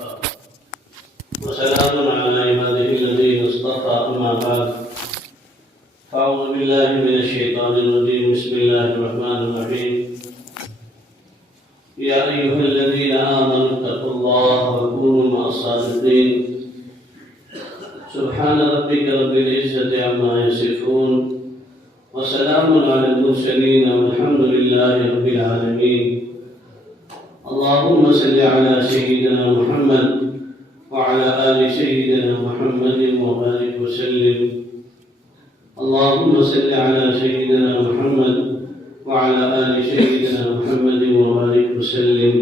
وكفى وسلام على عباده الذين اصطفى أما بعد فأعوذ بالله من الشيطان الرجيم بسم الله الرحمن الرحيم يا أيها الذين آمنوا اتقوا الله وكونوا مع الصادقين سبحان ربك رب العزة عما يصفون وسلام على المرسلين والحمد لله رب العالمين اللهم صل على سيدنا محمد وعلى آل سيدنا محمد وبارك وسلم اللهم صل على سيدنا محمد وعلى آل سيدنا محمد وبارك وسلم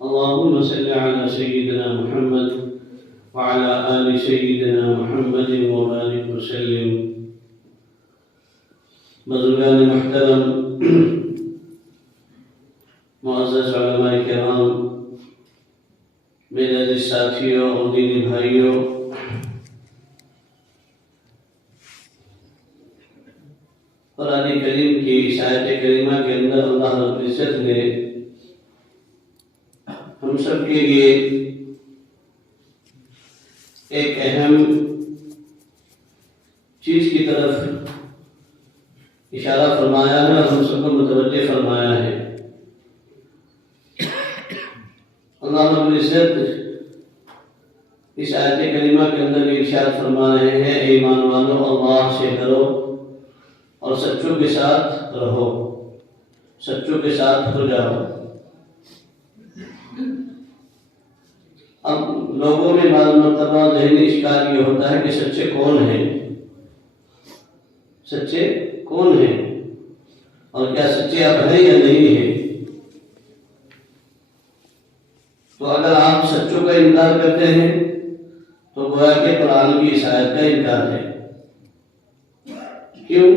اللهم صل على سيدنا محمد وعلى آل سيدنا محمد وبارك وسلم بزرگان محترم، معزز علماء کرام، میرے عزیز ساتھیوں اور دینی بھائیوں، قرآن کریم کی اس آیت کریمہ کے اندر اللہ رب العزت نے ہم سب کے لیے ایک اہم چیز کی طرف اشارہ فرمایا ہے اور ہم سب کو متوجہ فرمایا ہے۔ اللہ رب العزت اس آیت کریمہ کے اندر ارشاد فرما رہے ہیں، اے ایمان والو اللہ سے ڈرو اور سچوں کے ساتھ رہو، سچوں کے ساتھ ہو جاؤ۔ اب لوگوں میں بعض مرتبہ ذہنی اشکال یہ ہوتا ہے کہ سچے کون ہیں، سچے کون ہیں اور کیا سچے اب ہیں یا نہیں ہیں؟ تو اگر آپ سچوں کا انکار کرتے ہیں تو گویا کہ قرآن کی اس آیت کا انکار ہے۔ کیوں؟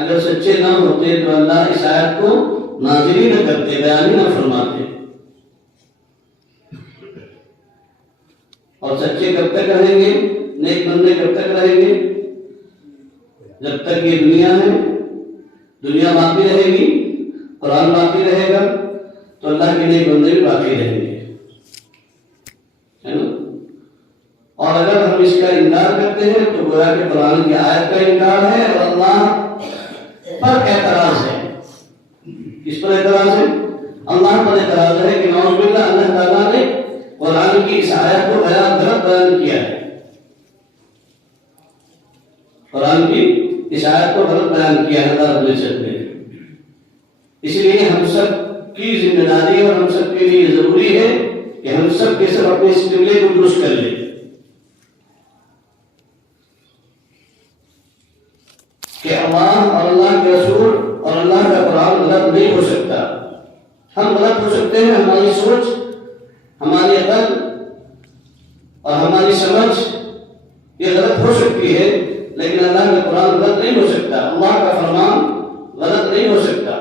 اگر سچے نہ ہوتے تو اللہ اس آیت کو نازل ہی نہ کرتے، بیان ہی نہ فرماتے۔ اور سچے کب تک رہیں گے، نیک بندے کب تک رہیں گے؟ جب تک یہ دنیا ہے، دنیا باقی رہے گی، قرآن باقی رہے گا تو اللہ کے نیک بندے بھی باقی رہیں گے، ہے نا؟ اور اگر ہم اس کا انکار کرتے ہیں تو گویا کہ قرآن کی آیت کا انکار ہے اور اللہ پر اعتراض ہے۔ کس پر اعتراض ہے؟ اللہ پر اعتراض ہے کہ نعوذ باللہ اللہ تعالیٰ نے قرآن کی اس آیت کو غلط بیان کیا ہے، قرآن کی اس آیت کو غلط بیان کیا ہے اللہ رب العزت نے۔ اس لیے ہم سب کی ذمہ داری اور ہم سب کے لیے ضروری ہے کہ ہم سب کے سب اپنے اس قبلے کو درست کر لیں کہ اللہ اور اللہ کے رسول اور اللہ کا قرآن غلط نہیں ہو سکتا۔ ہم غلط ہو سکتے ہیں، ہماری سوچ، ہماری عقل اور ہماری سمجھ یہ غلط ہو سکتی ہے، لیکن اللہ کا قرآن غلط نہیں ہو سکتا، اللہ کا فرمان غلط نہیں ہو سکتا۔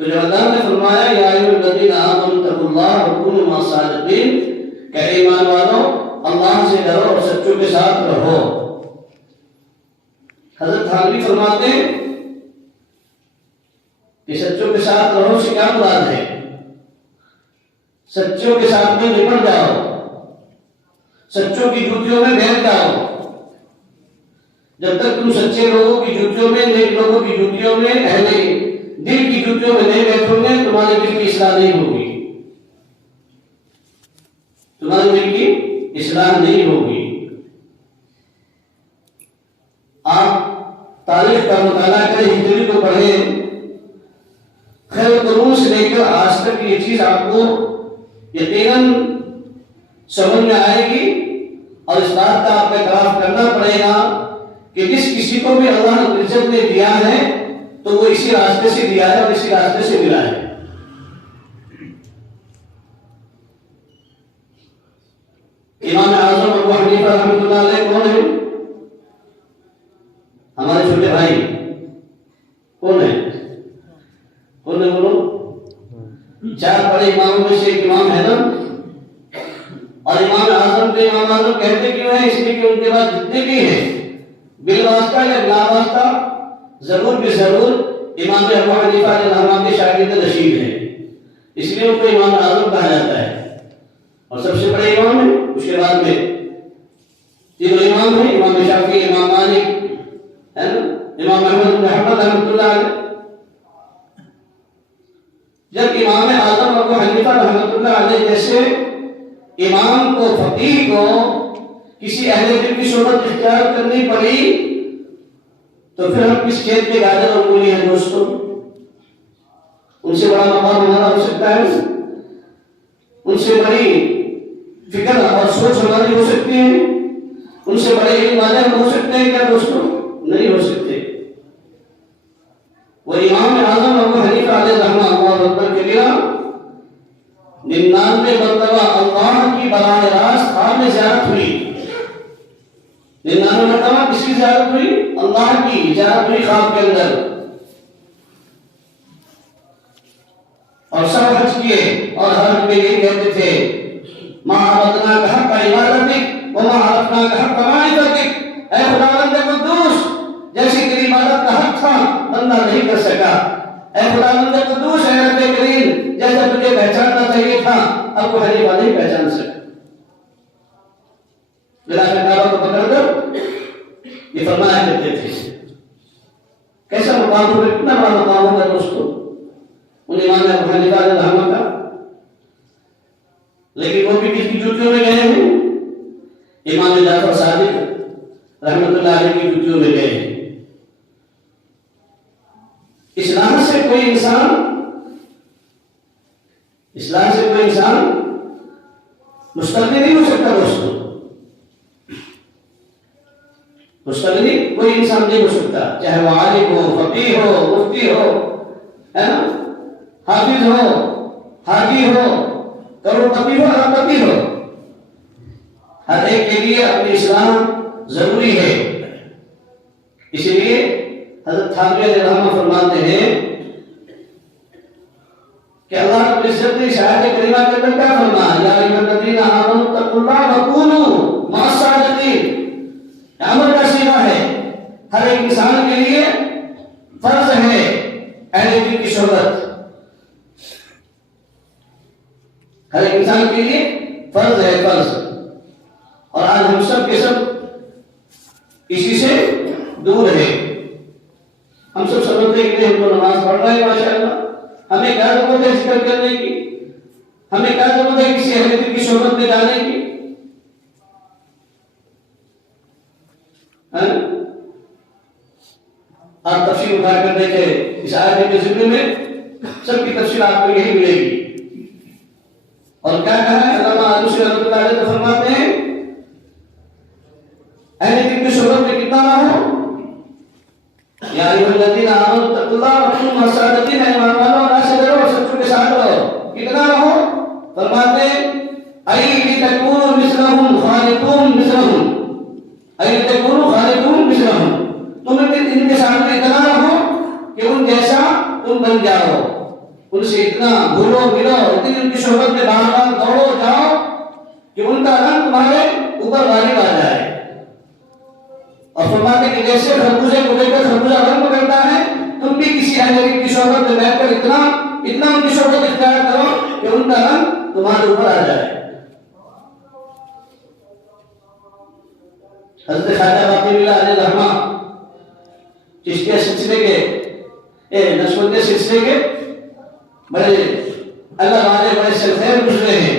تو جب اللہ نے فرمایا یا ایھا الذین آمنوا اتقوا اللہ وکونوا مع الصادقین، کہ ایمان والو اللہ سے ڈرو اور سچوں کے ساتھ رہو۔ حضرت تھانوی فرماتے ہیں کہ سچوں کے ساتھ رہو سے کیا مراد ہے؟ سچوں کے ساتھ میں نپٹ جاؤ، سچوں کی جوتیوں میں بیٹھ جاؤ۔ جب تک تم سچے لوگوں کی جوتیوں میں، نیک لوگوں کی جوتیوں میں، اہل دل کی جوتیوں میں نہیں بیٹھو گے، تمہارے دل کی اصلاح نہیں ہوگی، تمہارے دل کی اصلاح نہیں ہوگی۔ آپ تاریخ کا مطالعہ کریں، ہجری کو پڑھیں، خیر القرون سے لے کر آج تک یہ چیز آپ کو یقیناً سمجھ میں آئے گی اور اس بات کا آپ کو اعتراف کرنا پڑے گا کہ جس کسی کو بھی اللہ رب العزت نے دیا ہے تو وہ اسی راستے سے دیا ہے اور اسی راستے سے ملا ہے۔ امام اعظم ابو حنیفہ رحمۃ اللہ علیہ کون ہیں؟ ہمارے چھوٹے بھائی کون ہیں؟ کون ہے بولو؟ چار بڑے اماموں میں سے ایک امام ہے نا، اور امام اعظم کے امام اعظم کہتے کیوں ہیں؟ اس لیے کہ ان کے بعد جتنے بھی ہیں بالواسطہ یا بلا واسطہ ضرور بے ضرور امام ابو حنیفہ رحمۃ اللہ کے شاگرد رشید ہیں۔ اس لیے ان کو امام اعظم کہا جاتا ہے، اور سب سے بڑے امام ہیں۔ اس کے بعد میں تینوں امام ہیں، امام شافعی، امام مالک، ہے نا، امام احمد بن حنبل رحمۃ اللہ علیہ۔ جب امام اعظم ابو حنیفہ رحمۃ اللہ علیہ جیسے امام کو، فقیہ کو کسی اہل دل کی صحبت اختیار کرنی پڑی تو پھر ہم کس کھیت کے گاجر اور مولی ہیں دوستوں؟ ان سے بڑا مقام ہمارا ہو سکتا ہے؟ ان سے بڑی فکر اور سوچ ہماری ہو سکتی ہے؟ ان سے بڑے علم والے ہم ہو سکتے ہیں کیا دوستوں؟ نہیں ہو سکتے۔ وہ امام اعظم ابو حنیفہ علیہ رحمہ اللہ اکبر کبیرہ 99 مرتبہ اللہ کی براہ راست خواب میں زیارت ہوئی۔ 99 مرتبہ کس کی زیارت ہوئی؟ اللہ کی زیارت ہوئی خواب کے اندر، اور سب حج کیے، اور حج میں یہ کہتے تھے ما عبدناک حق عبادتک وما عرفناک حق معرفتک، اے خداوند قدوس، جیسی تیری عبادت کا حق تھا بندہ نہیں کر سکا، اے خداوند قدوس، اے رب کریم، جیسا تجھے پہچاننا چاہیے تھا ابو حنیفہ نہیں پہچان سکا۔ بلا کعبہ کو پکڑ کر یہ فرمایا کرتے تھے۔ کیسا مقام ہوگا، کتنا بڑا مقام ہوگا دوستو ان امام ابو حنیفہ علیہ رحمہ کا۔ لیکن وہ بھی کس کی جوتیوں میں گئے ہیں؟ امام جعفر صادق رحمۃ اللہ علیہ کی جوتیوں میں گئے ہیں۔ اسلام سے کوئی انسان مستغنی نہیں ہو سکتا دوستو، مستغنی کوئی انسان نہیں ہو سکتا، چاہے وہ عالم ہو، فقیہ ہو، مفتی ہو، ہے نا، حافظ ہو، حاجی ہو، کروڑپتی ہو، اربپتی ہو، ہر ایک کے لیے اپنی اصلاح ضروری ہے۔ اس لیے حضرت تھانوی علیہ الرحمہ فرماتے ہیں کہ اللہ رب العزت نے اس آیت کریمہ کے اندر کیا فرمایا؟ یا ایھا الذین آمنوا اتقوا اللہ وکونوا مع الصادقین۔ امر کا صیغہ ہے، ہر ایک انسان کے لیے فرض ہے اہل دین کی صحبت، ہر ایک انسان کے لیے فرض ہے، فرض۔ اور آج ہم سب کے سب اسی سے دور ہیں۔ ہم سب سمجھتے ہیں کہ ہم تو نماز پڑھ رہے ہیں ماشاءاللہ، ہمیں کیا ضرورت ہے ذکر کرنے کی، ہمیں کیا ضرورت ہے کسی اہل دل کی صحبت میں جانے کی؟ آپ تفصیل اٹھا کر دیکھیں، اس آیت کے ذکر میں سب کی تفصیل آپ کو یہی ملے گی۔ اور کیا کہا ہے علامہ آلوسی رحمۃ اللہ علیہ فرماتے ہیں اہل دل کی صحبت میں کتنا نہ ہو، یا ایھا الذین آمنوا اتقوا اللہ وکونوا مع الصادقین، ایمان والو اللہ سے ڈرو اور سچوں کے ساتھ رہو، کتنا نہ ہو؟ فرماتے ہیں ای لتکونوا مثلہم خالقون مثلہم، ای لتکونوا خالقون مثلہم، تم ان کے سامنے اتنا نہ ہو کہ ان جیسا تم بن جاؤ، ان سے اتنا گھلو ملو، اتنی ان کی صحبت میں بار بار دوڑو جاؤ کہ ان کا رنگ تمہارے اوپر غالب آ جائے۔ اور فرماتے کہ جیسے خربوزے کو دیکھ کر خربوزہ رنگ پکڑتا ہے، تم بھی کسی اہل دل کی صحبت میں بیٹھ کر اتنا ان کی صحبت اختیار کرو کہ ان کا رنگ تمہارے اوپر آ جائے۔ حضرت خواجہ باقی اللہ علیہ رحمہ چشتیہ سلسلے کے نقشبندیہ سلسلے کے بڑے اللہ والے بڑے سرخیر گزرے ہیں،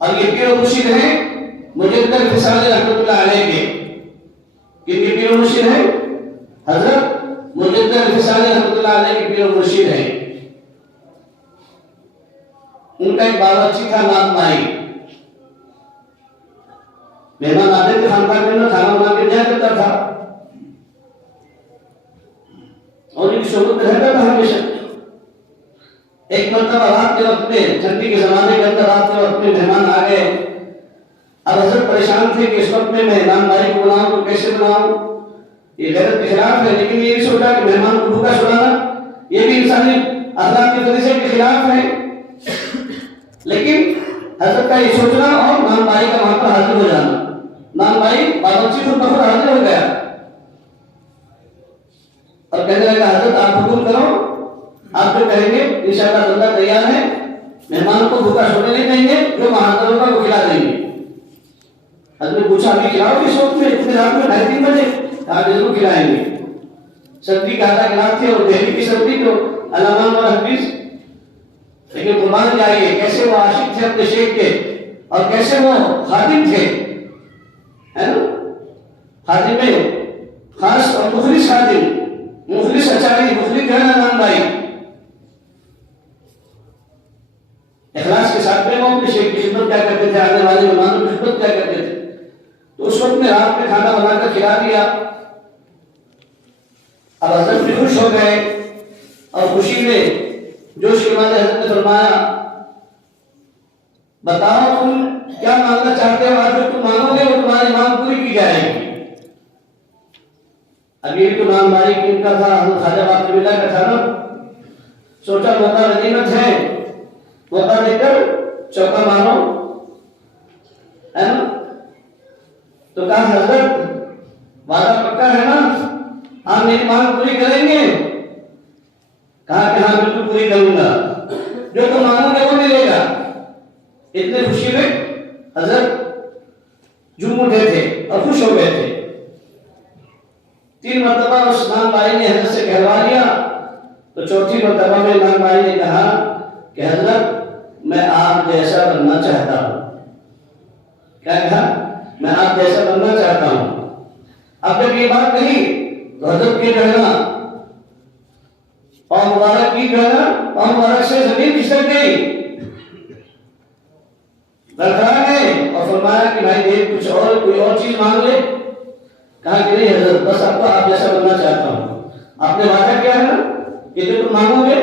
اور یہ پیر و مرشد ہیں مجدد الفسانی رحمۃ اللہ علیہ کے۔ کن کے پیر و مرشد ہیں؟ حضرت مجدد الفسانی رحمۃ اللہ علیہ کے پیر و مرشد ہیں۔ ان کا ایک باورچی تھا نام مائی، مہمان آتے تھے خاندان میں، نہ کھانا بنا کے جایا کرتا تھا اور ان کی صحبت میں رہتا تھا ہمیشہ۔ ایک مرتبہ رات کے وقت میں، ٹھنڈی کے زمانے کے اندر رات کے وقت میں مہمان آ گئے۔ اب حضرت پریشان تھے کہ اس وقت میں امام مالک کو بناؤں تو کیسے بناؤں، یہ غیرت کے خلاف ہے، لیکن یہ بھی سوچا کہ مہمان کو بھوکا سلانا یہ بھی انسانی اخلاق کے طریقے کے خلاف ہے۔ لیکن حضرت کا یہ سوچنا اور امام مالک کا وہاں پر حاضر ہو جانا، امام مالک باورچی خود بخود حاضر ہو گیا اور کہنے لگا حضرت آپ حکم کرو آپ جو کہیں گے انشاءاللہ بندہ تیار ہے، مہمانوں کو بھوکا سونے نہیں دیں گے، جو مہاجر ہوگا وہ کھلا دیں گے۔ حضرت نے پوچھا ابھی کھلاؤ گے وقت میں اتنے رات میں 2:30 بجے؟ کہا ضرور کھلائیں گے۔ سردی کا آدھا گلاس تھے اور دہلی کی سردی تو علامہ اور حفیظ، لیکن قربان جائیے کیسے وہ عاشق تھے اپنے شیخ کے، اور کیسے وہ خادم تھے، ہے نا؟ خادم میں خاص اور مخلص خادم، مخلص اچاری، مخلص جو ہے نا نام بھائی، اخلاص کے ساتھ میں وہ اپنے شیخ کی خدمت کیا کرتے تھے، آنے والے مہمانوں کی خدمت کیا کرتے تھے۔ تو اس وقت میں رات میں کھانا بنا کر کھلا دیا۔ اب حضرت بھی خوش ہو گئے اور خوشی میں جوش کے مارے حضرت نے فرمایا بتاؤ تم کیا مانگنا چاہتے ہو، آج جو تم مانگو گے وہ تمہاری مانگ پوری کی جائے گی۔ اب یہ تو نام بھائی کن کا تھا، حضرت خواجہ باقر اللہ کا تھا نا۔ سوچا موقع غنیمت ہے، موقع دے کر چوکا مارو، ہے نا؟ تو کہا حضرت وعدہ پکا ہے نا، آپ میری مانگ پوری کریں گے؟ کہا کہ ہاں بالکل پوری کروں گا، جو تم مانگو گے وہ ملے گا۔ اتنے خوشی میں حضرت جھوم اٹھے تھے اور خوش ہو گئے تھے۔ 3 مرتبہ اس نام بھائی نے حضرت سے کہلوا لیا، تو چوتھی مرتبہ میں نام بھائی نے کہا کہ حضرت میں آپ جیسا بننا چاہتا ہوں۔ کیا کہا؟ میں آپ جیسا بننا چاہتا ہوں۔ اب جب یہ بات کہی تو حضرت کی جو ہے نا پاؤں مبارک کی جو ہے نا پاؤں مبارک سے زمین کھسک گئی، لڑکھڑا گئے اور فرمایا کہ بھائی دیکھ کچھ اور کوئی اور چیز مانگ لے۔ کہا کہ نہیں حضرت بس آپ کو آپ جیسا بننا چاہتا ہوں۔ آپ نے وعدہ کیا ہے نا کہ جو تم مانگو گے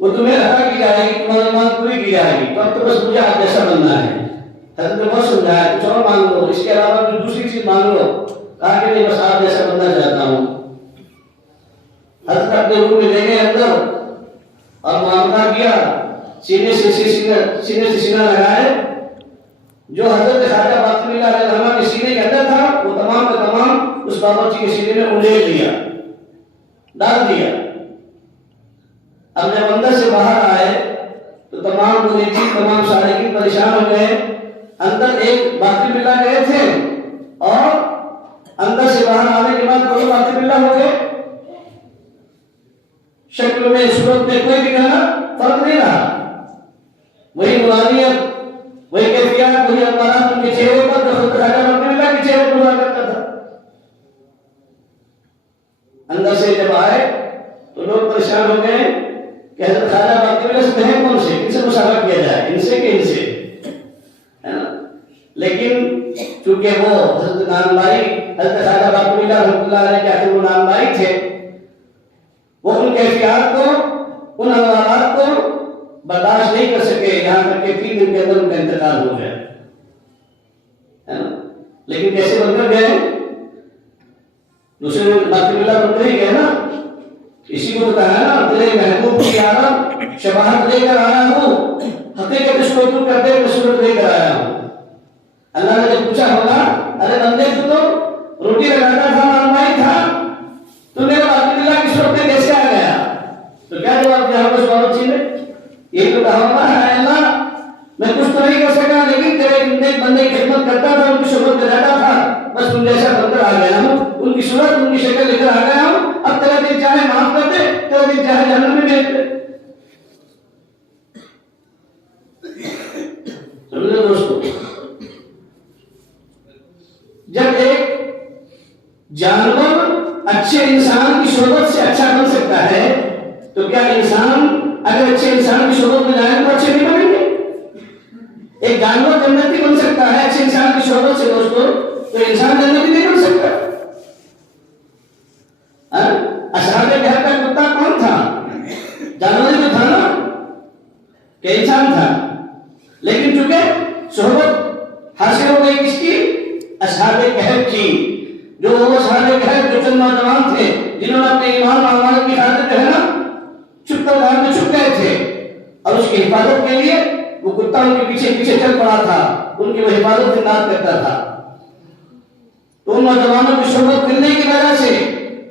وہ تمہیں عطا کی جائے گی، تمہاری مانگ پوری کی جائے گی، تو اب تو بس مجھے آپ جیسا بننا ہے۔ حضرت نے بہت سمجھایا کچھ اور مانگ لو، اس کے علاوہ جو دوسری چیز مانگ لو۔ کہا کہ نہیں بس آپ جیسا بننا چاہتا ہوں۔ حضرت اپنے روم میں لے گئے اندر اور معاملہ کیا، سینے سے سینہ لگائے، جو حضرت خواجہ باقر اللہ علیہ الرحمہ کے سینے کے اندر تھا وہ تمام کا تمام اس باورچی کے سینے میں انڈیل دیا، ڈال دیا۔ اب جب اندر سے باہر آئے تو تمام مریدین تمام سالکین پریشان ہو گئے۔ اندر ایک باقر باللہ گئے تھے اور اندر سے باہر آنے کے بعد وہ باقر باللہ ہو گئے۔ شکل میں صورت میں کوئی بھی کہنا فرق نہیں رہا، وہی نورانیت، وہی کیفیات، وہی انوارات ان کے چہرے پر جو حضرت خواجہ باقر باللہ کے چہرے پر ہوا کرتا تھا۔ اندر سے جب آئے تو لوگ پریشان ہو گئے کہ حضرت خواجہ باقر باللہ سے کہیں کون سے، ان سے مشاورہ کیا جائے، ان سے کہ ان سے، ہے نا؟ لیکن چونکہ وہ حضرت نام بھائی حضرت خواجہ باقر باللہ رحمۃ اللہ علیہ کے آخر وہ نام بھائی تھے، وہ ان کیفیات کو، ان انوارات کو برداشت نہیں کر سکے، یہاں تک کہ 3 دن کے اندر ان کا انتقال ہو گیا، ہے نا؟ لیکن کیسے بن کر گئے؟ دوسرے باقر باللہ بن کر ہی گئے نا۔ اسی کو کہا ہے نا تیرے محبوب کی عالم شباہت لے کر آیا ہوں، حقیقت اس کو دور کرتے ہوئے صورت لے کر آیا ہوں۔ اللہ نے جب پوچھا ہوگا ارے بندے تو روٹی لگاتا تھا، مانمائی تھا، تو میرے باقر باللہ کی صورت میں کیسے آ گیا؟ تو کیا جواب دیا ہوگا اس باورچی نے؟ یہی تو کہا ہوگا ہے اللہ میں کچھ تو نہیں کر سکا، لیکن تیرے بندے کی خدمت کرتا تھا، ان کی صحبت میں رہتا تھا، بس ان جیسا بن کر آ گیا ہوں، ان کی صورت ان کی شکل لے کر آ گیا ہوں۔ اب تیرا دل چاہے معاف کر دے، تیرا دل چاہے جہنم میں بھیج دے۔ سمجھے دوستو، جب ایک جانور اچھے انسان کی صحبت سے اچھا بن سکتا ہے تو کیا انسان اگر اچھے انسان کی صحبت میں جائیں تو اچھے نہیں بنیں گے؟ ایک جانور جنتی بن سکتا ہے اچھے انسان کی صحبت سے دوستو، تو انسان جنتی نہیں بن سکتا۔ اصحاب کہف کا کتا کون تھا؟ جانور تو تھا نا کہ انسان تھا، لیکن چونکہ صحبت حاصل ہو گئی کس کی؟ اصحاب کہف کی، جو وہ اصحاب کہف جو چند نوجوان تھے جنہوں نے اپنے ایمان اور امانت کی خاطر جو ہے نا چھپ کر گھر میں چھپ گئے تھے، اور اس کی حفاظت کے لیے وہ کتا ان کے پیچھے پیچھے چل پڑا تھا، ان کی وہ حفاظت زندہ کرتا تھا۔ تو ان نوجوانوں کی صحبت ملنے کی وجہ سے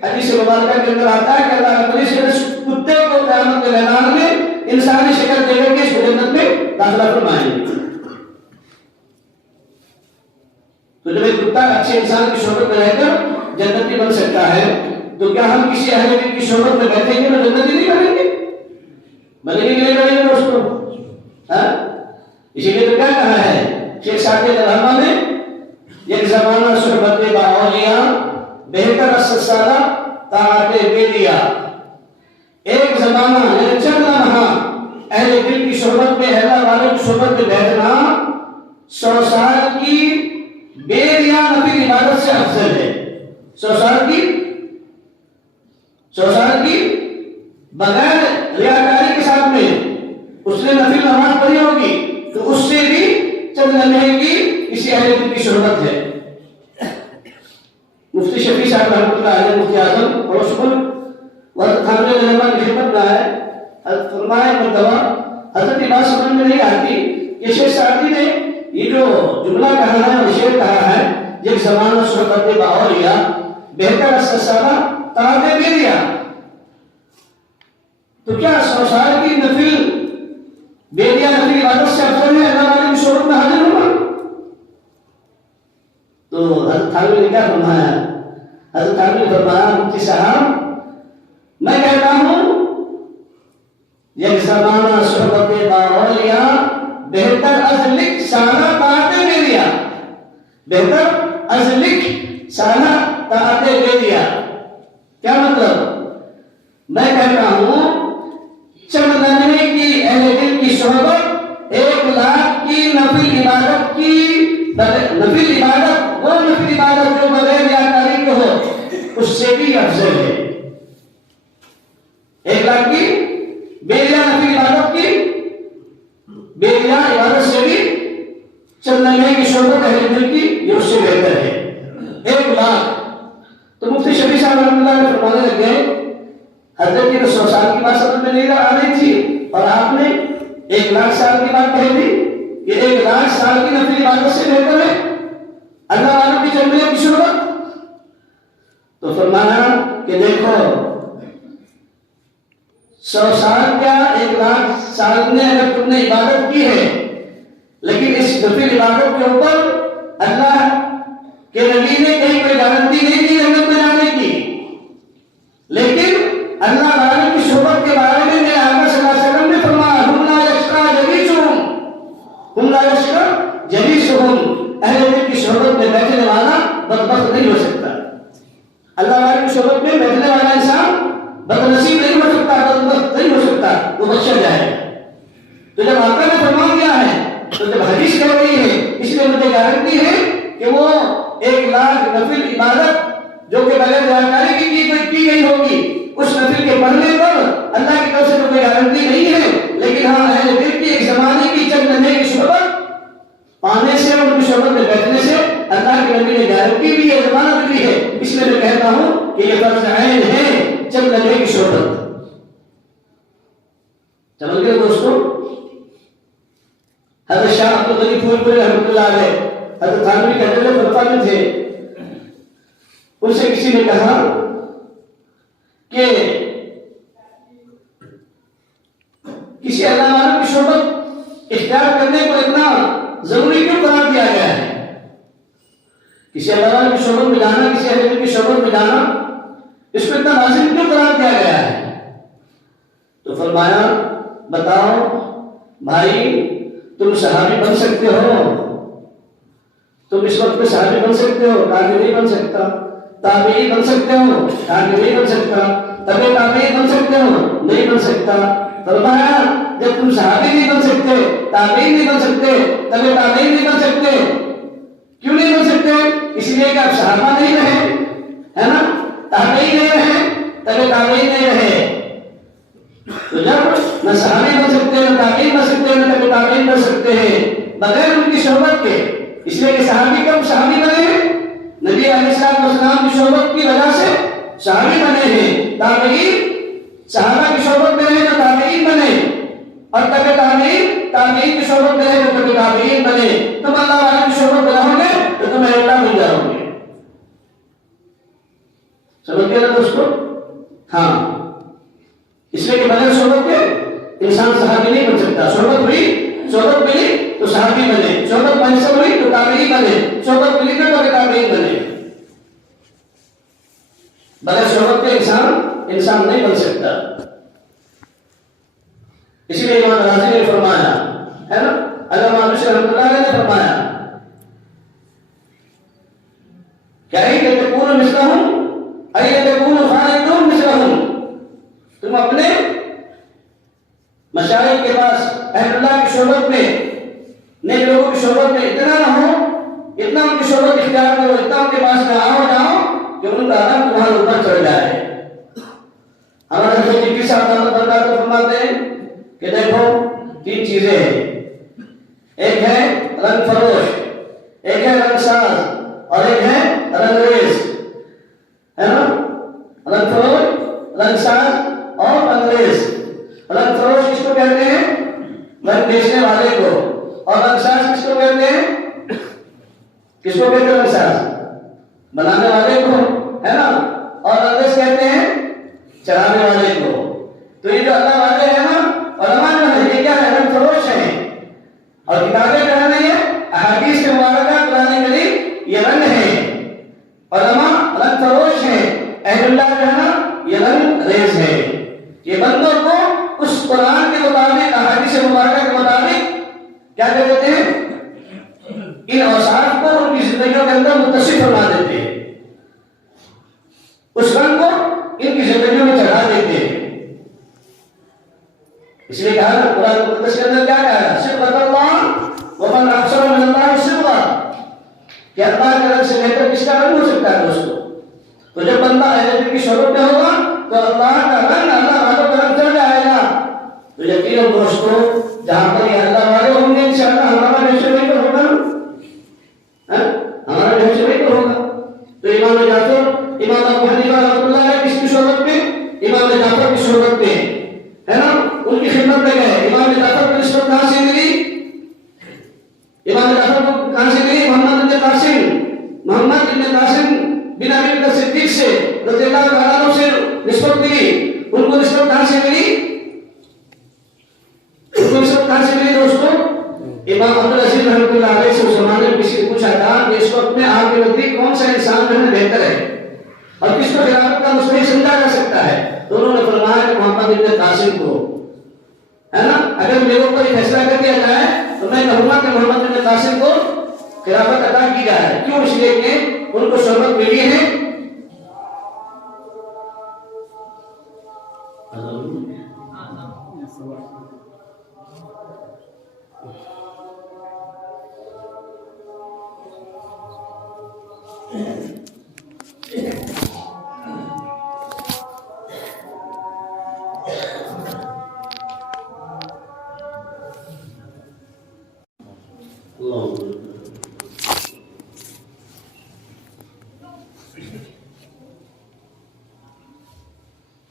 حدیث مبارکہ کے اندر آتا ہے کہ اللہ رب العزت کتے کو قیامت کے میدان میں انسانی شکل دے کر کے اس جنت میں داخلہ فرمائیں گے. تو جب ایک کتا اچھے انسان کی صحبت میں رہ کر جنتی بن سکتا ہے تو کیا ہم کسی اہل دین کی صحبت میں بیٹھیں گے تو جنتی نہیں بنیں گے؟ بنیں گے کہ نہیں بنیں گے دوستو؟ اسی لیے تو کیا کہا ہے شیخ سعدی الرحمہ نے ایک زمانہ صحبت باولیاء بہتر سالہ طاعت بیدیا. ایک زمانہ یعنی چند لمحہ اہل دل کی صحبت میں اہل والوں کی صحبت میں بیٹھنا 100 سال کی بیدیا نفل عبادت سے افضل ہے. 100 سال کی بغیر ریاکاری کے ساتھ میں اس نے نفل نماز پڑھی ہوگی تو اس سے بھی چند لمحے کی کسی اہل دل کی صحبت ہے. مفتی شفیع صاحب رحمۃ اللہ علیہ مفتی اعظم پڑوس ملک وحضرت خانوی رحمہ کی خدمت میں آئے. فرمایا مرتبہ حضرت کی بات سمجھ میں نہیں آتی کہ شیخ سعدی نے یہ جو جملہ کہا ہے اور شعر کہا ہے جب زمانہ صحبت باولیاء بہتر سالہ طاعت بیدیا، تو کیا 100 سال کی نفل بیدیا نفل عبادت سے افضل ہے اللہ والے کی صحبت میں حاضر ہونا؟ تو حضرت تھانوی نے کیا فرمایا؟ حضرت تھانوی نے فرمایا مفتی صاحب میں کہتا ہوں یک زمانہ صحبت باولیاء بہتر از لکھ سالہ طاعت بیدیا، بہتر از لکھ سالہ طاعت بیدیا. کیا مطلب؟ میں کہتا ہوں چند لمحے کی اہل دل کی صحبت 1 لاکھ کی نفل عبادت نفل عبادت جو بغیر ریاکاری کے ہو اس سے بھی افضل ہے. 1 لاکھ کی بیدیا نفل عبادت کی بیدیا عبادت سے بھی چند لمحے کی صحبت اہل دل کی یہ اس سے بہتر ہے. 1 لاکھ. تو مفتی شفیع صاحب رحمۃ اللہ علیہ فرمانے لگے حضرت کی تو 100 سال کی بات سمجھ میں نہیں آ رہی تھی اور آپ نے 1 لاکھ سال کی بات کہہ دی کہ 1 لاکھ سال کی نفل عبادت سے بہتر ہے اللہ والوں کی جنبیوں کی صحبت. تو فرمایا کہ دیکھو 100 سال کیا 1 لاکھ سال میں اگر تم نے عبادت کی ہے لیکن اس نفل عبادت کے اوپر اللہ کہ نبی نے کہیں کوئی گارنٹی نہیں دی جنت میں جانے کی، لیکن اللہ والوں کی صحبت کے بارے میں میرے آقا صلی اللہ علیہ وسلم نے فرمایا ہم لا یشقی جلیسہم اہل دل کی صحبت میں بیٹھنے والا بدبخت نہیں ہو سکتا. اللہ والوں کی صحبت میں بیٹھنے والا انسان بدنصیب نہیں ہو سکتا، بدبخت نہیں ہو سکتا، وہ بخشا جائے گا. تو جب آقا نے فرما دیا ہے تو جب حدیث کہہ رہی ہے اس لیے مجھے گارنٹی ہے کہ وہ 1 لاکھ نفل عبادت جو کہ بغیر ریاکاری کی گئی ہوگی اس نفل کے پڑھنے پر اللہ کی طرف سے تو کوئی گارنٹی نہیں ہے، لیکن ہاں اہل دل کی ایک زمانے کی چند لمحے کی صحبت پانے سے اور ان کی صحبت میں بیٹھنے سے اللہ کے نبی نے گارنٹی بھی ہے، ضمانت بھی ہے. اس لیے میں کہتا ہوں کہ یہ فرض عین ہے چند لمحے کی صحبت. چل گئے دوستو. حضرت شاہ عبد الغنی پھول پوری رحمۃ اللہ علیہ حضرت تھانوی کہتے ہوئے فرقہ میں تھے. ان سے کسی نے کہا کہ کسی اللہ والوں کی صحبت اختیار کرنے کو اتنا ضروری کیوں قرار دیا گیا ہے؟ کسی اللہ والوں کی صحبت میں جانا، کسی اہل کی صحبت میں جانا اس کو اتنا لازم کیوں قرار دیا گیا ہے؟ تو فرمایا بتاؤ بھائی تم صحابی بن سکتے ہو؟ تم اس وقت میں صحابی بن سکتے ہو؟ کہا کہ نہیں بن سکتا. تابعی بن سکتے ہو؟ کہا کہ نہیں بن سکتا. تبع تابعی بن سکتے ہو؟ نہیں بن سکتا. فرمایا جب تم صحابی نہیں بن سکتے، تابعی نہیں بن سکتے، تبع تابعی نہیں بن سکتے، کیوں نہیں بن سکتے؟ اس لیے کہ آپ صحابہ نہیں رہے، ہے نا، تابعی نہیں رہے، تبع تابعی نہیں رہے. تو جب نہ صحابی بن سکتے ہیں، نہ تابعی بن سکتے ہیں، نہ تبع تابعی بن سکتے ہیں بغیر ان کی صحبت کے، اس لیے کہ صحابی کب صحابی بنے ہیں؟ نبی علیہ السلام کی صحبت کی وجہ سے صحابی بنے ہیں. تابعی صحابہ کی صحبت میں رہے تو تابعین بنے، اور تبع تابعین کی صحبت میں رہے تو تبع تابعین بنے. تم اللہ والوں کی صحبت میں رہو گے تو تم اللہ بن جاؤ گے. سمجھ گئے نا دوستو؟ ہاں، اس لیے کہ بغیر صحبت کے انسان صحابی نہیں بن سکتا. صحبت ملی تو صحابی بنے، صحبت میسر ہوئی تو تابعی بنے، صحبت ملی تو تابعین بنے. بغیر صحبت کے انسان نہیں بن سکتا. اسی لیے امام راضی نے فرمایا ہے نا، علامہ بشیر رحمۃ اللہ علیہ نے فرمایا کیا ہی کہ تکون مثلہم ای تکون خالدون مثلہم، تم اپنے مشائخ کے پاس اہل اللہ کی صحبت میں، نیک لوگوں کی صحبت میں اتنا نہ ہو، اتنا ان کی صحبت اختیار کرو، اتنا ان کے پاس نہ جاؤ کہ ان کا عذاب تمہارے اوپر چڑھ جائے. ہمارے حضرت کی صاحب برکات فرماتے ہیں کہ دیکھو 3 چیزیں ہیں، ایک ہے رنگ فروش، ایک ہے رنگ ساز، اور ایک ہے رنگ ریز، ہے نا؟ رنگ فروش، رنگ ساز اور رنگ ریز. رنگ فروش کس کو کہتے ہیں؟ رنگ بیچنے والے کو. اور رنگ ساز کس کو کہتے ہیں؟ کس کو کہتے ہیں؟ رنگ ساز بنانے والے کو، ہے نا؟ اور رنگ ریز کہتے ہیں چلانے والے کو. تو یہ جو اللہ والے ہیں نا، علماء جو ہے یہ کیا ہے؟ رنگ فروش ہیں. اور کتابیں جو ہے نا یہ احادیث مبارکہ قرآن کریم یہ رنگ ہے. علماء رنگ فروش ہیں، اہل اللہ جو ہے نا یہ رنگ ریز ہے. یہ بندوں کو اس قرآن کے مطابق، احادیث مبارکہ کے مطابق کیا کر دیتے ہیں؟ ان اوصاف کو ان کی زندگیوں کے اندر متصف فرما دیتے ہیں، اس رنگ کو ان کی زندگیوں میں چڑھا دیتے ہیں. اس لیے کہا نا قرآن مقدس کے اندر کیا کہا ہے؟ صبغۃ اللہ ومن احسن من اللہ صبغہ، کہ اللہ کے رنگ سے بہتر کس کا رنگ ہو سکتا ہے دوستو؟ تو جب بندہ اہل کی صحبت میں ہوگا تو اللہ کا رنگ، اللہ والوں کا رنگ چڑھ جائے گا. تو یقیناً دوستو جہاں پر یہ اللہ والے ہوں گے انشاءاللہ ہمارا بہشت وہی تو ہوگا نا، ہمارا بہشت وہی تو ہوگا. تو امام جعفر، امام ابو حنیفہ رحمۃ اللہ علیہ کس کی صحبت میں؟ امام جعفر کی صحبت میں، ہے نا؟ ان کی خدمت میں گئے. امام جعفر کو نسبت کہاں سے ملی؟ امام جعفر کو کہاں سے ملی؟ محمد بن قاسم بن ابی بکر صدیق سے رضی اللہ تعالیٰ عنہ سے نسبت ملی. ان کو نسبت کہاں سے ملی؟ ان کو نسبت کہاں سے ملی دوستو؟ امام عبدالعزیز رحمۃ اللہ علیہ سے اس زمانے میں کسی نے پوچھا تھا کہ اس وقت میں آپ کے نزدیک کون سا انسان جو ہے بہتر ہے اور کس کو خلافت کا مستحق سمجھا جا سکتا ہے؟ تو انہوں نے فرمایا کہ محمد بن قاسم کو، ہے نا؟ اگر میرے اوپر یہ فیصلہ کر دیا جائے تو میں کہوں گا کہ محمد بن قاسم کو خلافت عطا کی جائے. کیوں؟ اس لیے کہ ان کو صحبت ملی ہے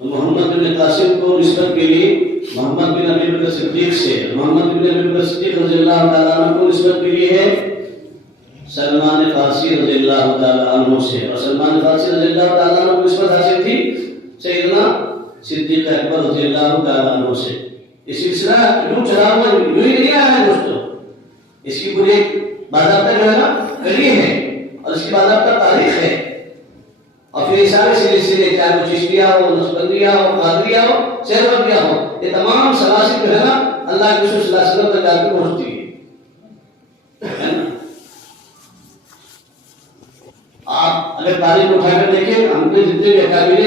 محمد بن قاسم کو نسبت کے لیے محمد بن ابی بکر صدیق سے، محمد بن ابی بکر صدیق رضی اللہ تعالیٰ عنہ کو نسبت ملی ہے سلمان فارسی رضی اللہ تعالیٰ عنہ سے. اور سلمان فارسی رضی اللہ تعالیٰ عنہ کو نسبت حاصل تھی سیدنا صدیق اکبر رضی اللہ تعالیٰ عنہ سے. یہ سلسلہ یوں چلا ہوا یوں ہی نہیں آیا ہے دوستو، اس کی پوری باضابطہ جو ہے نا کڑی ہے اور اس کی باضابطہ تاریخ ہے. اور پھر سارے سلسلے چاہے وہ چشتیہ ہو، نقشبندیہ ہو، قادریہ ہو، سہروردیہ ہو، یہ تمام سلاسل جو ہے نا اللہ کے رسول صلی اللہ علیہ وسلم تک جا کے پہنچتی ہے نا. آپ اگر تاریخ کو اٹھا کر دیکھیں، ہم کے جتنے بھی اکابر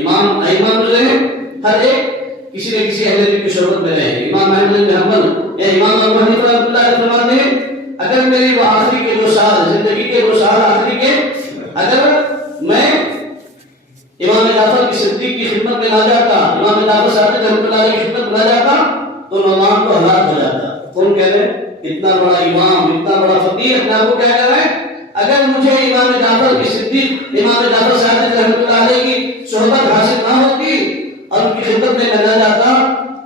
امام ائمہ گزرے ہیں ہر ایک کسی نہ کسی اہل علم کی صحبت میں رہے ہیں. امام احمد بن حنبل یا امام ابو حنیفہ رحمۃ اللہ علیہ فرماتے ہیں اگر میری وہ آخری کے 2 سال زندگی کے 2 سال آخری کے اگر میں امام جعفر کی صدیق کی خدمت میں نہ جاتا، امام جعفر صادق رحمۃ اللہ علیہ کی خدمت میں نہ جاتا تو نعمان کو ہلاک ہو جاتا. کون کہہ رہے ہیں؟ اتنا بڑا امام، اتنا بڑا فقیر اپنے آپ کو کیا کہہ رہے ہیں؟ اگر مجھے امام جعفر کی صدیق، امام جعفر صادق رحمۃ اللہ علیہ کی صحبت حاصل نہ ہوتی اور ان کی خدمت میں نہ جاتا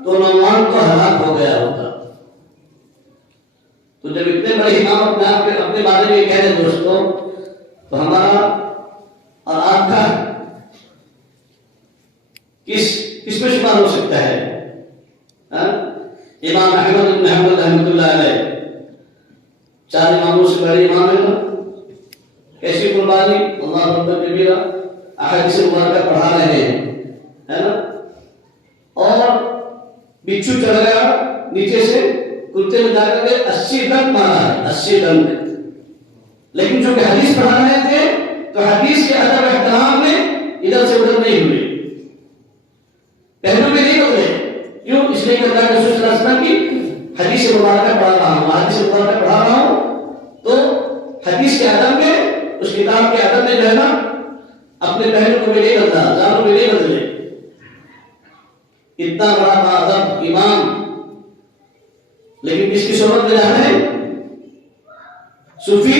تو نعمان کو ہلاک ہو گیا ہوتا. تو جب اتنے بڑے امام اپنے بارے میں کہہ رہے دوستوں، تو ہمارا اور آپ کا کس میں شمار ہو سکتا ہے؟ امام احمد بن حنبل رحمۃ اللہ علیہ 4 اماموں سے بڑے امام ہیں نا، کیسی قربانی، اللہ اکبر کبیرہ، احادیث مبارکہ پڑھا رہے ہیں، ہے نا، اور بچھو چڑھ گیا نیچے سے، کتے میں جا کر کے 80 ڈنک مارا ہے، 80 ڈنک، لیکن جو کہ حدیث پڑھا رہے تھے تو حدیث کے ادب احترام میں ادھر سے ادھر نہیں ہوئے، پہلو میں نہیں بدلے، کیوں؟ اس لیے کہ اللہ کے رسول صلی اللہ علیہ وسلم کی حدیث مبارکہ پڑھا رہا ہوں، حدیث مبارکہ پڑھا رہا ہوں، تو حدیث کے ادب میں، اس کتاب کے ادب میں جو ہے نا، اپنے پہلو کو بھی نہیں بدلا، زانوں بھی نہیں بدلے۔ اتنا بڑا باادب امام، لیکن کس کی صحبت میں جا رہے ہیں؟ صوفی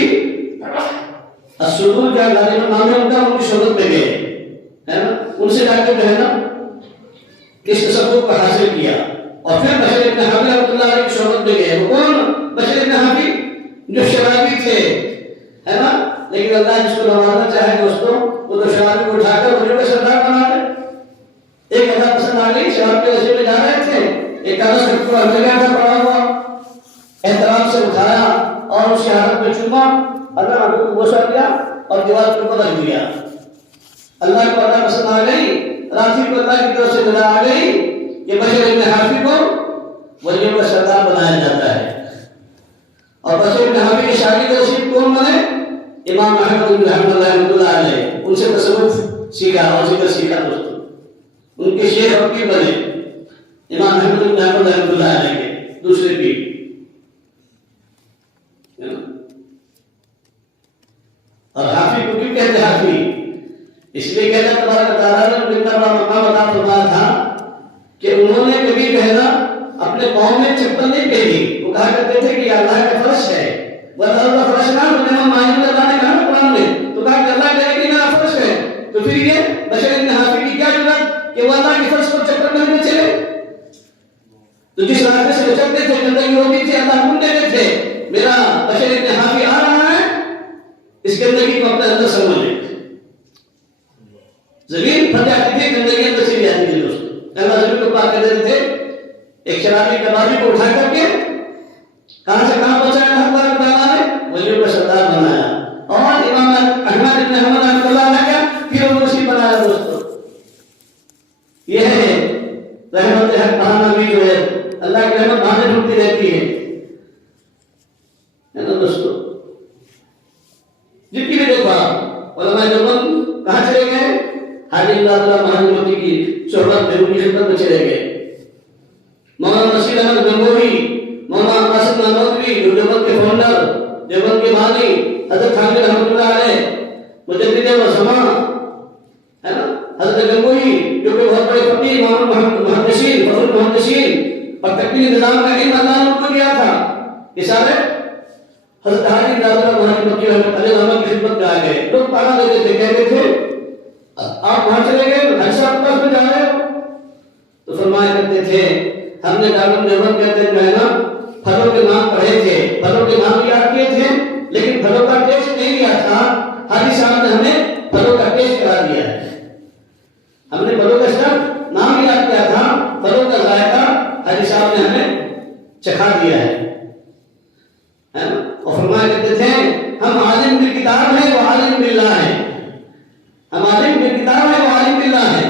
السرور کا غالب نام ہے ان کا، ان کی صحبت میں گئے، ہے نا، ان سے جا کے جو ہے نا اس تصوف کو حاصل کیا، اور پھر بشر ابن حافظ رحمۃ اللہ علیہ کی صحبت میں گئے۔ وہ کون؟ بشر ابن حافظ جو شرابی تھے، ہے نا، لیکن اللہ جس کو نوازنا چاہے دوستوں، وہ تو شرابی کو اٹھا کر ولیوں کا سردار بنا دے۔ ایک اللہ پسند آ گئی، شراب کے نشے میں جا رہے تھے، ایک کاغذ کو ہر جگہ تھا پڑا ہوا، احترام سے اٹھایا اور اس کے ہاتھ میں چوما، اللہ آنکھوں کو بوسہ دیا اور دیوار کے اوپر رکھ دیا۔ اللہ کو اللہ پسند آ گئی، راضی کو اللہ کی طرف سے ندا آ گئی کہ بشر ابن حافظ کو ولیوں کا سردار بنایا جاتا ہے۔ اور بشر ابن حافظ کے شاگرد رشید کون بنے؟ امام احمد بن حنبل رحمۃ اللہ علیہ، ان سے تصوف سیکھا اور ذکر سیکھا دوستوں، ان کے شیخ اور پیر بنے امام احمد بن حنبل رحمۃ اللہ علیہ کے دوسرے پیر۔ اور حافظ کو کیوں کہتے ہیں حافظ؟ اس لیے کہ اللہ تبارک تعالیٰ نے اتنا بڑا مقام عطا فرمایا تھا کہ انہوں نے کبھی جو ہے نا اپنے قوم میں چپل نہیں پہنی، وہ کہا کرتے تھے کہ اللہ کا فرش ہے، اللہ کا فرش نہ اللہ نے کہا نا قرآن میں، تو کہا کہ اللہ کہے کہ میرا فرش ہے، تو پھر یہ بشر ابن حافظ کی کیا ضرورت کہ وہ اللہ کے فرش پر چپل پہننے چلے؟ تو جس راستے سے وہ چلتے تھے، گندگی ہوتی تھی، اللہ حکم دیتے تھے میرا بشر ابن حافظ آ رہا ہے، اس گندگی کو اپنے اندر سمجھ لیں۔ زمین پھٹ جاتی تھی، گندگی اندر چلی جاتی تھی دوستوں، اللہ زمین کو پاک کر دیتے تھے۔ ایک شرابی کبابی کو اٹھا کر کے کہاں سے کہاں پہنچایا اللہ تبارک تعالیٰ نے؟ ولیوں کا سردار بنایا، اور امام احمد بن حنبل رحمۃ اللہ علیہ کا پھر وہ مسیح بنایا دوستوں۔ یہ ہے رحمت ہے، بہانا بھی جو ہے اللہ کی رحمت بہانے ڈھونڈتی رہتی ہے نا دوستوں۔ جن کی بھی دیکھو آپ علماء دیوبند کہاں چلے گئے؟ حاجی اللہ محمد مکی کی صحبت میں، ان کی خدمت میں چلے گئے۔ مولانا نصیر احمد گنگوہی، مولانا قاسم نانوتوی جو دیوبند کے فاؤنڈر، دیوبند کے بانی، حضرت حامد رحمۃ اللہ علیہ مجدد والزمان، ہے نا، حضرت گنگوہی جو کہ بہت بڑے فقیہ، امام محدثین، فضل محدثین، اور تکوینی نظام کا علم اللہ نے ان کو دیا تھا، یہ سارے حضرت حاجی اللہ محمد مکی رحمۃ اللہ کی خدمت میں آ گئے۔ لوگ پانا دیتے تھے، کہتے تھے آپ وہاں چلے گئے، حج صاحب پاس میں جا رہے ہو، تو فرمایا کرتے تھے ہم نے دارالعلوم دیوبند کہتے جو ہے نا پھلوں کے نام پڑھے تھے، پھلوں کے نام یاد کیے تھے، لیکن پھلوں کا ٹیسٹ نہیں لیا تھا۔ حاجی صاحب نے ہمیں پھلوں کا ٹیسٹ کرا دیا ہے، ہم نے پھلوں کا صرف نام یاد کیا تھا، پھلوں کا ذائقہ حاجی صاحب نے ہمیں چکھا دیا ہے۔ اور فرمایا کرتے تھے ہم عالم بالکتاب ہیں، وہ عالم باللہ ہے، ہم عالم بالکتاب ہیں، وہ عالم باللہ ہے۔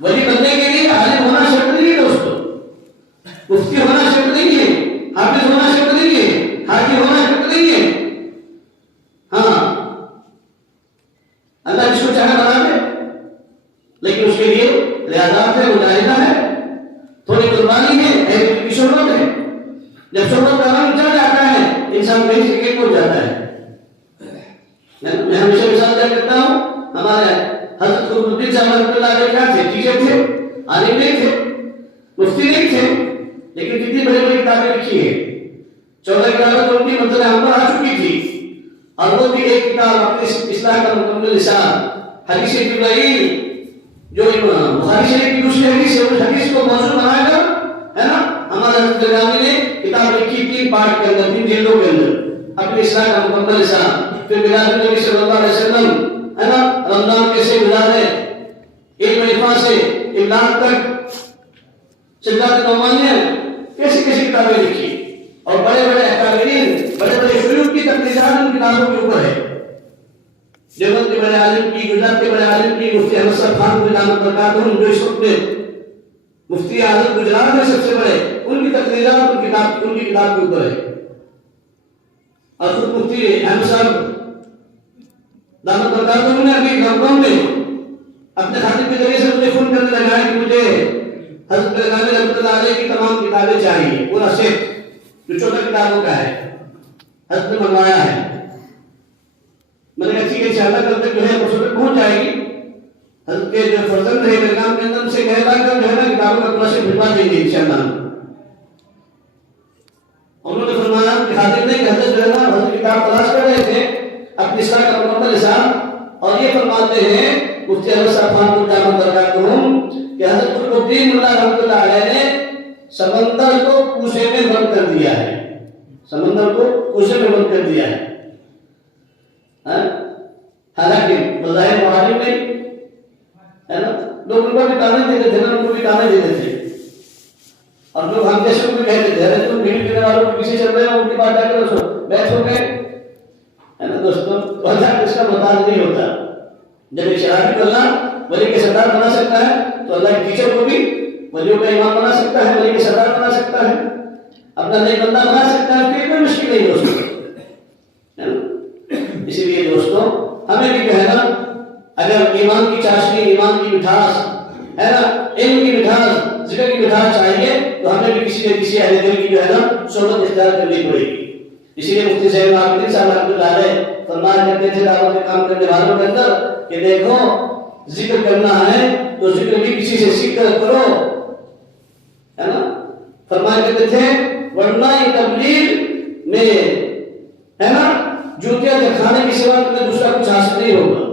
ولی بننے کے لیے عالم ہونا شرط نہیں ہے دوستو، مفتی ہونا شرط نہیں ہے، حافظ ہونا شرط نہیں ہے، حاجی ہونا شرط نہیں ہے۔ ہاں اللہ جس کو چاہے بنا دے، لیکن اس کے لیے ریاضات ہے، مجاہدہ ہے، تھوڑی قربانی ہے، ایک کی شہرت ہے۔ جب شہرت کا رنگ چڑھ جاتا ہے انسان کہیں سے کہیں پہنچ جاتا ہے۔ میں ہمیشہ مثال دیا کرتا ہوں، ہمارے حضرت قطب الدین صاحب رحمۃ اللہ علیہ کیا تھے؟ ٹیچر تھے، عالم نہیں تھے، مفتی نہیں تھے، لیکن کتنی بڑی بڑی کتابیں لکھی ہیں، 14 کتابیں تو ان کی منزل ہم پر آ چکی تھی، اور وہ بھی ایک کتاب اپنے اصلاح کا مکمل لسان حدیث جبرائیل جو بخاری شریف کی دوسری حدیث ہے، اس حدیث کو موضوع بنا کر، ہے نا، ہمارے حضرت گرامی نے کتاب لکھی 3 پارٹ کے اندر، 3 جلدوں کے اندر، اپنے اصلاح کا مکمل لسان۔ پھر میلاد النبی صلی اللہ علیہ وسلم، ہے نا، رمضان کیسے گزارے، علم عرفان سے املاک تک سجاد نعمانیہ کیسی کیسی کتابیں لکھی اور بڑے بڑے اکابرین بڑے بڑے شیوخ کی تقریرات ان کتابوں کے اوپر ہے. دیوبند کے بڑے عالم کی، گجرات کے بڑے عالم کی، مفتی احمد صاحب خان کو دامت برکاتہم جو اس وقت میں مفتی اعظم گجرات میں سب سے بڑے، ان کی تقریرات ان کی کتاب کے اوپر ہے. اور خود مفتی احمد صاحب دامت برکاتہم نے ابھی لاک ڈاؤن میں اپنے خاتم کے ذریعے سے مجھے فون کرنے لگا ہے کہ مجھے حضرت برگامی رحمۃ اللہ علیہ کی تمام کتابیں چاہیے، پورا سیٹ جو 14 کتابوں کا ہے حضرت نے منگوایا ہے. میں نے کہا ٹھیک ہے انشاءاللہ کل تک جو ہے پرسوں تک پہنچ جائے گی. حضرت کے جو فرزند ہے بیگم کے اندر سے کہتا کر جو ہے نا کتابوں کا پورا سیٹ بھجوا دیں گے انشاءاللہ. انہوں نے فرمایا کہ خادم نے کہ حضرت جو ہے نا حضرت کتاب تلاش کر رہے تھے اپنی اصلاح کا مکمل حساب، اور یہ فرماتے ہیں مفتی احمد صاحب خان کو دامت برکاتہم کہ حضرت قطب الدین ملا رحمۃ اللہ علیہ نے سمندر کو کوزے میں بند کر دیا ہے، سمندر کو کوزے میں بند کر دیا ہے. حالانکہ بظاہر معارف نہیں ہے نا، لوگ ان کو بھی تانے دیتے تھے نا، ان کو بھی تانے دیتے تھے، اور لوگ ہم جیسے کو بھی کہتے تھے ارے تم بھیڑ کرنے والوں کو پیچھے چل رہے ہو، ان کی بات جا کر بیٹھ ہو گئے ہے نا دوستوں. اللہ اس کا محتاج نہیں ہوتا. جب ایک شرابی کو اللہ ولی کے سردار بنا سکتا ہے تو اللہ کے ٹیچر کو بھی ولیوں کا امام بنا سکتا ہے، ولی کے سردار بنا سکتا ہے، اپنا نیک بندہ بنا سکتا ہے. پھر کوئی مشکل نہیں دوستوں. اسی لیے دوستوں ہمیں بھی کہنا اگر ایمان کی چاشنی، ایمان کی مٹھاس ہے نا، علم کی مٹھاس، ذکر کی مٹھاس چاہیے تو ہمیں بھی کسی نہ کسی اہل دل کی جو ہے نا صحبت اختیار کرنی پڑے گی. اسی لیے مفتی زین العابدین صاحب رحمۃ اللہ علیہ فرمایا کرتے تھے دعوت کے کام کرنے والوں کے اندر کہ دیکھو ذکر کرنا ہے تو ذکر بھی کسی سے سیکھ کر کرو ہے نا. فرمایا کرتے تھے ورنہ تبلیغ میں ہے نا جوتیاں دکھانے کے سوا تمہیں دوسرا کچھ حاصل نہیں ہوگا.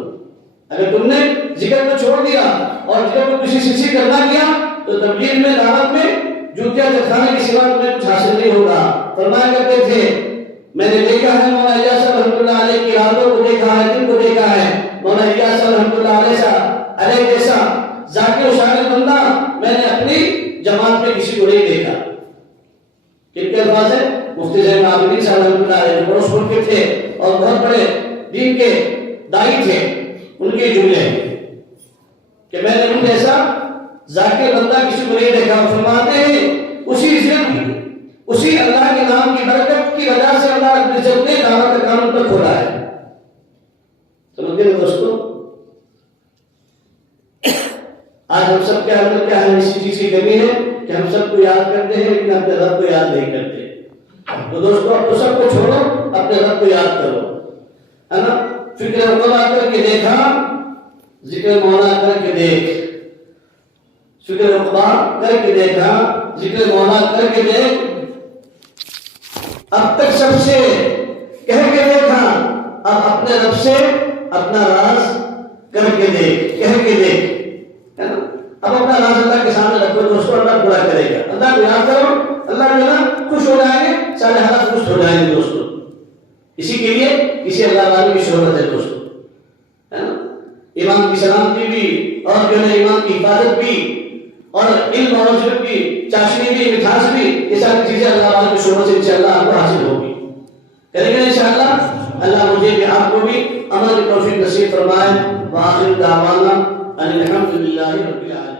اگر تم نے ذکر کو چھوڑ دیا اور ذکر کو کسی سے سیکھ کرنا کیا تو تبلیغ میں دعوت میں جوتیاں دکھانے کے سوا تمہیں کچھ حاصل نہیں ہوگا. فرمایا کرتے تھے میں نے دیکھا ہے مولانا الیاس صاحب رحمۃ اللہ علیہ کی راتوں کو دیکھا ہے، دن کو دیکھا ہے. مولانا الیاس صاحب رحمۃ اللہ علیہ جیسا ذاکر و شاکر بندہ میں نے اپنی جماعت میں کسی کو نہیں دیکھا. کن کے الفاظ ہیں؟ مفتی زین العابدین صاحب رحمۃ اللہ علیہ جو پڑوس ملک کے تھے اور بہت بڑے دین کے دائی تھے، ان کے جملے ہیں کہ میں نے ان جیسا ذاکر بندہ کسی کو نہیں دیکھا. فرماتے ہیں اسی ذکر، اسی اللہ کے نام کی برکت کی وجہ سے اللہ رب العزت نے دعوت کا کام پر کھولا ہے. سمجھتے ہیں دوستو؟ آج ہم سب کے اندر کیا ہے، اسی چیز کی کمی ہے کہ ہم سب کو یاد کرتے ہیں لیکن اپنے رب کو یاد نہیں کرتے. تو دوستو اب تو سب کو چھوڑو، اپنے رب کو یاد کرو ہے نا. فکر مولا کر کے دیکھا، ذکر مولا کر کے دیکھ، فکر عقبہ کر کے دیکھا، ذکر مولا کر کے دیکھ. اب تک سب سے کہہ کے دیکھا، اب اپنے رب سے اپنا راز کر کے دیکھ، کہہ کے دیکھ ہے نا. اب اپنا راز اللہ کے سامنے رکھو، دوستو اللہ پورا کرے گا. اللہ کو یاد کرو، اللہ جو ہے نا خوش ہو جائیں گے، سارے حالات خوش ہو جائیں گے دوستو. اسی کے لیے کسی اللہ والے کی شہرت ہے دوستو ہے نا. ایمان کی سلامتی بھی اور جو ہے ایمان کی حفاظت بھی اور علم اور ذکر کی چاشنی بھی، مٹھاس بھی، یہ ساری چیزیں اللہ والے کی شہرت سے انشاءاللہ آپ کو حاصل ہوگی. کریں گے انشاءاللہ. اللہ مجھے بھی آپ کو بھی عمل کی توفیق نصیب فرمائے. وآخر دعوانا ان الحمد للہ رب العالمین.